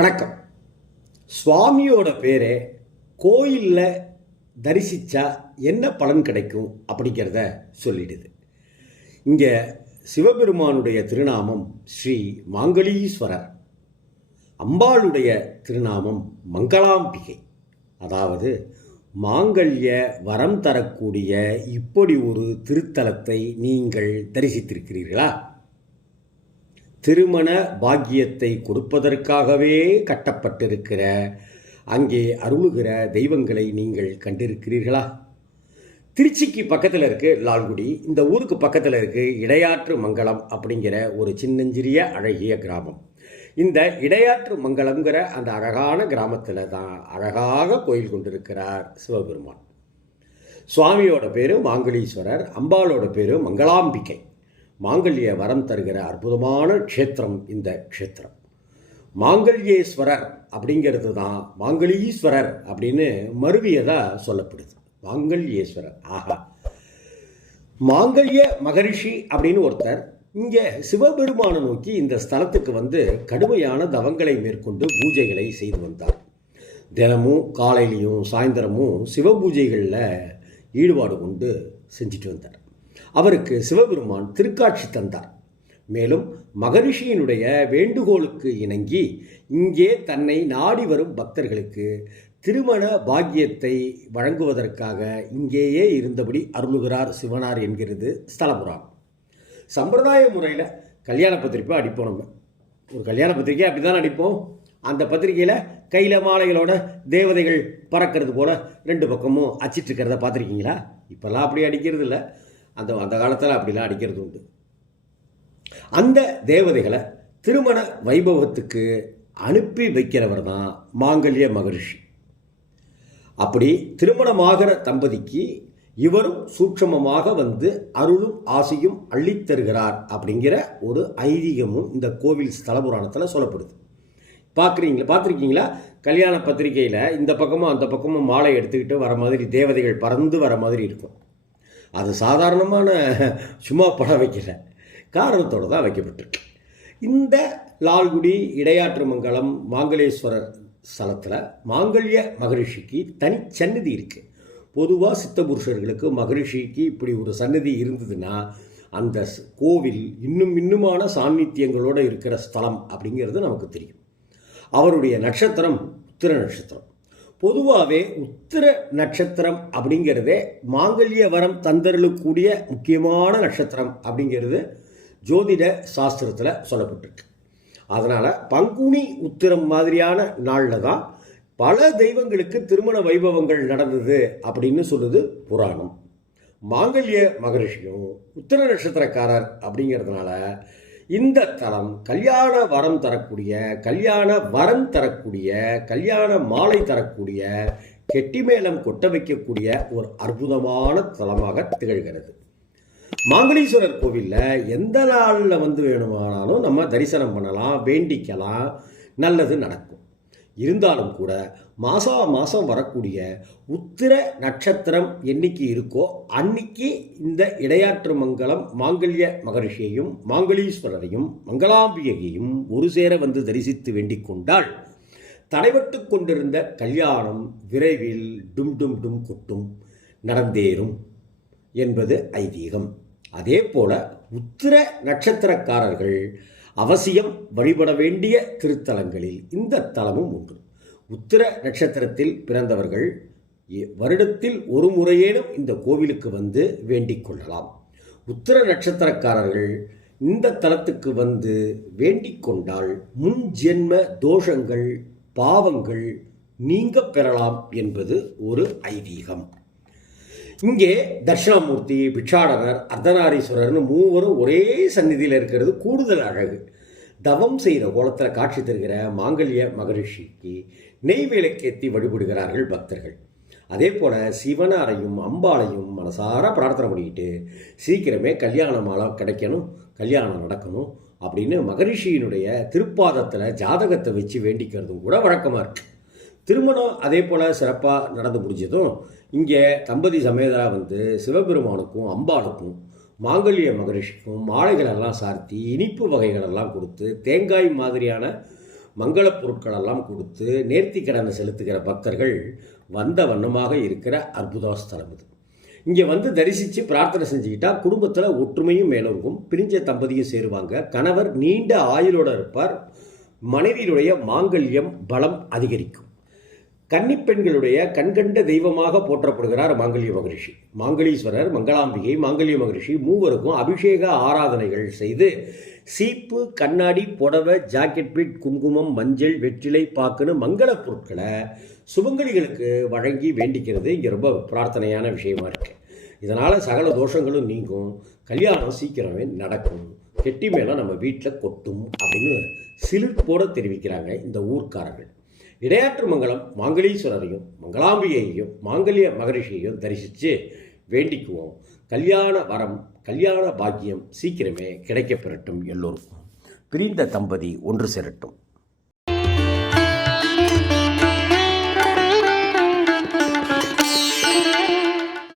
வணக்கம். சுவாமியோட பேரை கோயிலில் தரிசித்தா என்ன பலன் கிடைக்கும் அப்படிங்கிறத சொல்லிடுது. இங்கே சிவபெருமானுடைய திருநாமம் ஸ்ரீ மாங்கலீஸ்வரர். அம்பாளுடைய திருநாமம் மங்களாம்பிகை. அதாவது மாங்கல்ய வரம் தரக்கூடிய இப்படி ஒரு திருத்தலத்தை நீங்கள் தரிசித்திருக்கிறீர்களா? திருமண பாக்கியத்தை கொடுப்பதற்காகவே கட்டப்பட்டிருக்கிற அங்கே அருளுகிற தெய்வங்களை நீங்கள் கண்டிருக்கிறீர்களா? திருச்சிக்கு பக்கத்தில் இருக்குது லால்குடி. இந்த ஊருக்கு பக்கத்தில் இருக்குது இடையாற்று மங்கலம் அப்படிங்கிற ஒரு சின்னஞ்சிறிய அழகிய கிராமம். இந்த இடையாற்று மங்கலங்கிற அந்த அழகான கிராமத்தில் தான் அழகாக கோயில் கொண்டிருக்கிறார் சிவபெருமான். சுவாமியோட பேர் மாங்கலீஸ்வரர் அம்பாளோட பேர் மங்களாம்பிகை மாங்கல்ய வரம் தருகிற அற்புதமான க்ஷேத்திரம் இந்த க்ஷேத்திரம். மாங்கல்யேஸ்வரர் அப்படிங்கிறது தான் மாங்கலீஸ்வரர் அப்படின்னு மருவியதாக சொல்லப்படுது. மாங்கல்யேஸ்வரர் ஆஹா. மாங்கல்ய மகரிஷி அப்படின்னு ஒருத்தர் இங்கே சிவபெருமானை நோக்கி இந்த ஸ்தலத்துக்கு வந்து கடுமையான தவங்களை மேற்கொண்டு பூஜைகளை செய்து வந்தார். தினமும் காலையிலையும் சாயந்தரமும் சிவ பூஜைகளில் ஈடுபாடு கொண்டு செஞ்சுட்டு வந்தார். அவருக்கு சிவபெருமான் திருக்காட்சி தந்தார். மேலும் மகரிஷியினுடைய வேண்டுகோளுக்கு இணங்கி இங்கே தன்னை நாடி வரும் பக்தர்களுக்கு திருமண பாக்கியத்தை வழங்குவதற்காக இங்கேயே இருந்தபடி அருளுகிறார் சிவனார் என்கிறது ஸ்தலபுராணம். சம்பிரதாய முறையில் கல்யாண பத்திரிக்கை அடிப்போம் நம்ம ஒரு கல்யாண பத்திரிக்கை அப்படி தான் அடிப்போம். அந்த பத்திரிக்கையில் கையில் மாலைகளோட தேவதைகள் பறக்கிறது போல ரெண்டு பக்கமும் அச்சிட்டு இருக்கிறத பார்த்துருக்கீங்களா? இப்போல்லாம் அப்படி அடிக்கிறது இல்லை அந்த அந்த காலத்தில் அப்படிலாம் அடிக்கிறது உண்டு. அந்த தேவதைகளை திருமண வைபவத்துக்கு அனுப்பி வைக்கிறவர் தான் மாங்கல்ய மகரிஷி. அப்படி திருமணமாகிற தம்பதிக்கு இவரும் சூட்சமமாக வந்து அருளும் ஆசையும் அள்ளித்தருகிறார் அப்படிங்கிற ஒரு ஐதீகமும் இந்த கோவில் ஸ்தல புராணத்தில் சொல்லப்படுது. பார்க்குறீங்களா பார்த்துருக்கீங்களா? கல்யாண பத்திரிகையில் இந்த பக்கமும் அந்த பக்கமும் மாலை எடுத்துக்கிட்டு வர மாதிரி தேவதைகள் பறந்து வர மாதிரி இருக்கும். அது சாதாரணமான சும்மா படம் வைக்கல. காரணத்தோடு தான் வைக்கப்பட்டிருக்கு. இந்த லால்குடி இடையாற்று மங்கலம் மாங்கலேஸ்வரர் ஸ்தலத்தில் மாங்கல்ய மகரிஷிக்கு தனி சந்நிதி இருக்குது பொதுவாக சித்த புருஷர்களுக்கு மகரிஷிக்கு இப்படி ஒரு சன்னதி இருந்ததுன்னா அந்த கோவில் இன்னும் இன்னுமான சாநித்தியங்களோடு இருக்கிற ஸ்தலம் அப்படிங்கிறது நமக்கு தெரியும். அவருடைய நட்சத்திரம் உத்திர நட்சத்திரம். பொதுவாகவே உத்திர நட்சத்திரம் அப்படிங்கிறதே மாங்கல்ய வரம் தந்தருளுக்கூடிய முக்கியமான நட்சத்திரம் அப்படிங்கிறது ஜோதிட சாஸ்திரத்தில் சொல்லப்பட்டிருக்கு. அதனால் பங்குனி உத்திரம் மாதிரியான நாளில் தான் பல தெய்வங்களுக்கு திருமண வைபவங்கள் நடந்தது அப்படின்னு சொல்லுது புராணம். மாங்கல்ய மகரிஷியும் உத்திர நட்சத்திரக்காரர் அப்படிங்கிறதுனால இந்த தலம் கல்யாண வரம் தரக்கூடிய கல்யாண வரம் தரக்கூடிய கல்யாண மாலை தரக்கூடிய கெட்டிமேளம் கொட்ட வைக்கக்கூடிய ஒரு அற்புதமான தலமாக திகழ்கிறது. மாங்கலீஸ்வரர் கோவிலில் எந்த நாளில் வந்து வேணுமானாலும் நம்ம தரிசனம் பண்ணலாம் வேண்டிக்கலாம் நல்லது நடக்கும். இருந்தாலும் கூட மாசா மாதம் வரக்கூடிய உத்திர நட்சத்திரம் என்னைக்கு இருக்கோ அன்னைக்கு இந்த இடையாற்று மங்கலம் மாங்கல்ய மகரிஷியையும் மாங்கலீஸ்வரரையும் மங்களாம்பிகையையும் ஒரு சேர வந்து தரிசித்து வேண்டிக் கொண்டால் தடைபட்டு கொண்டிருந்த கல்யாணம் விரைவில் டும் டும் டும் கொட்டும் நடந்தேறும் என்பது ஐதீகம். அதே போல உத்திர நட்சத்திரக்காரர்கள் அவசியம் வழிபட வேண்டிய திருத்தலங்களில் இந்த தலமும் ஒன்று உத்திர நட்சத்திரத்தில் பிறந்தவர்கள் வருடத்தில் ஒரு முறையேனும் இந்த கோவிலுக்கு வந்து வேண்டிக் கொள்ளலாம். உத்திர நட்சத்திரக்காரர்கள் இந்த தலத்துக்கு வந்து வேண்டிக் கொண்டால் முன் ஜென்ம தோஷங்கள் பாவங்கள் நீங்க பெறலாம் என்பது ஒரு ஐதீகம். இங்கே தட்சிணாமூர்த்தி பிக்ஷாடனர் அர்த்தநாரீஸ்வரர்னு மூவரும் ஒரே சந்நிதியில் இருக்கிறது கூடுதல் அழகு. தவம் செய்கிற கோலத்தில் காட்சி தருகிற மாங்கல்ய மகரிஷிக்கு நெய் விளக்கேத்தி வழிபடுகிறார்கள் பக்தர்கள். அதே போல் சிவனாரையும் அம்பாளையும் மனசார பிரார்த்தனை பண்ணிக்கிட்டு சீக்கிரமே கல்யாணமாலாம் கிடைக்கணும் கல்யாணம் நடக்கணும் அப்படின்னு மகரிஷியினுடைய திருப்பாதத்தில் ஜாதகத்தை வச்சு வேண்டிக்கிறதும் கூட வழக்கமாக இருக்குது திருமணம் அதே போல் சிறப்பாக நடந்து முடிஞ்சதும் இங்கே தம்பதி சமேதரா வந்து சிவபெருமானுக்கும் அம்பாளுக்கும் மாங்கல்ய மகரிஷிக்கும் மாலைகளெல்லாம் சார்த்தி இனிப்பு வகைகளெல்லாம் கொடுத்து தேங்காய் மாதிரியான மங்களப் பொருட்களெல்லாம் கொடுத்து நேர்த்தி கடனை செலுத்துகிற பக்தர்கள் வந்த வண்ணமாக இருக்கிற அற்புதஸ்தலம் இது. இங்கே வந்து தரிசித்து பிரார்த்தனை செஞ்சுக்கிட்டால் குடும்பத்தில் ஒற்றுமையும் மேலோங்கும். பிரிஞ்ச தம்பதியும் சேருவாங்க. கணவர் நீண்ட ஆயுளோடு இருப்பார். மனைவியினுடைய மாங்கல்யம் பலம் அதிகரிக்கும். கன்னிப்பெண்களுடைய கண்கண்ட தெய்வமாக போற்றப்படுகிறார் மாங்கல்ய மகரிஷி. மாங்கலீஸ்வரர் மங்களாம்பிகை மாங்கல்ய மகரிஷி மூவருக்கும் அபிஷேக ஆராதனைகள் செய்து சீப்பு கண்ணாடி புடவை ஜாக்கெட் பீட் குங்குமம் மஞ்சள் வெற்றிலை பாக்குன்னு மங்களப் பொருட்களை சுபங்கலிகளுக்கு வழங்கி வேண்டிக்கிறது. இங்கே ரொம்ப பிரார்த்தனையான விஷயமா இருக்கு. இதனால் சகல தோஷங்களும் நீங்கும். கல்யாணம் சீக்கிரமே நடக்கும். கெட்டி மேலே நம்ம வீட்டில் கொட்டும் அப்படின்னு சிலிர்ப்போட தெரிவிக்கிறாங்க இந்த ஊர்க்காரர்கள். இடையாற்று மங்கலம் மாங்கலீஸ்வரரையும் மங்களாம்பியையும் மாங்கல்ய மகரிஷியையும் தரிசித்து வேண்டிக்குவோம். கல்யாண வரம் கல்யாண பாக்கியம் சீக்கிரமே கிடைக்கப் பெறட்டும் எல்லோருக்கும். பிரிந்த தம்பதி ஒன்று சேரட்டும்.